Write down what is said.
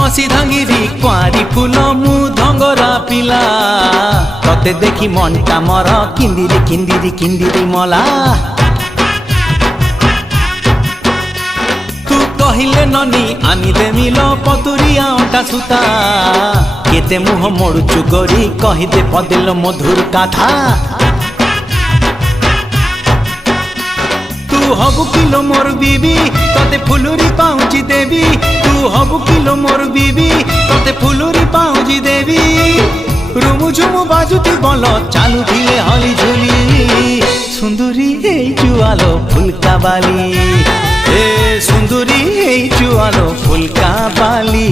कसी धांगिरी कुआरी फूल मु धंगरा पिला तते देखी मनटा मर किंदिरी किंदिरी किंदिरी मला तू कहिले ननी आनी देमिल पतुरिया अंटा सुता केते मुह मोड़ुचु गोरी कहिदे पदेल मधुर कथा तू हबु किलो मोर बीबी तते फुलुरी पाउची देवी तू हबु किलो मोर बीबी तते फुलुरी पाउची देवी रुमु झुमु बाजुती बल चालू धिले हली झुली सुंदरी हे जुआलो फुलका बाली ए सुंदरी हे जुआलो फुलका बाली।